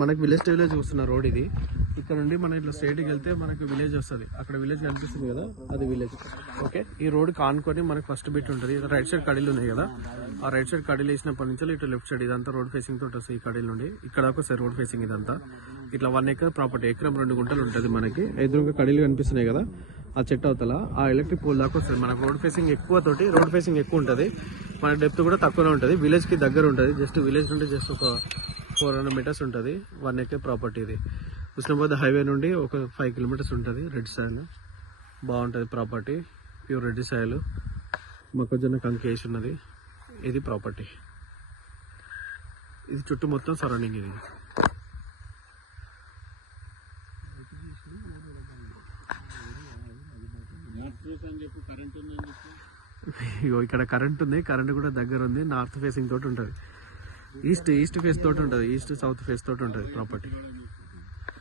మనకి village to village చూస్తున్న road ఇది. ఇక్కడ నుండి మనం ఇట్లా స్ట్రైట్కి వెళ్తే మనకి విలేజ్ వస్తుంది. అక్కడ విలేజ్ కనిపిస్తుంది కదా, అది విలేజ్. ఓకే, ఈ రోడ్ కానుకొని మనకి ఫస్ట్ బిట్ ఉంటుంది. రైట్ సైడ్ కడీలు ఉన్నాయి కదా, ఆ రైట్ సైడ్ కడీలు వేసినప్పటి నుంచి ఇటు లెఫ్ట్ సైడ్ ఇదంతా రోడ్ ఫేసింగ్ తోటి వస్తుంది. ఈ కడీల నుండి ఇక్కడ ఒకసారి రోడ్ ఫేసింగ్ ఇదంతా ఇట్లా 1 ఎకర్ ప్రాపర్టీ, ఎకరం 2 గుంటలు ఉంటుంది. మనకి ఎదురుగా కడీలు కనిపిస్తున్నాయి కదా, ఆ చెట్టు అవతల ఆ ఎలక్ట్రిక్ పోల్ దాకా వస్తుంది. మనకు రోడ్ ఫేసింగ్ ఎక్కువ తోటి, రోడ్ ఫేసింగ్ ఎక్కువ ఉంటుంది. మన డెప్త్ కూడా తక్కువనే ఉంటుంది. విలేజ్ కి దగ్గర ఉంటుంది. జస్ట్ విలేజ్ నుండి జస్ట్ ఒక 400 మీటర్స్ ఉంటుంది. 1 ఎకర్ ప్రాపర్టీ ఇది. హుస్నాబాద్ హైవే నుండి ఒక 5 కిలోమీటర్స్ ఉంటుంది. రెడ్ సాయిల్ బాగుంటుంది ప్రాపర్టీ, ప్యూర్ రెడ్ సాయిల్, మొక్కజొన్న కంకి వేసి ఉన్నది. ఇది ప్రాపర్టీ, ఇది చుట్టూ మొత్తం సరౌండింగ్. ఇది ఇక్కడ కరెంట్ ఉంది, కరెంట్ కూడా దగ్గర ఉంది. నార్త్ ఫేసింగ్ తోటి ఉంటుంది, ఈస్ట్ ఫేస్ తోటి ఉంటుంది, ఈస్ట్ సౌత్ ఫేస్ తోటి ఉంటుంది ప్రాపర్టీ.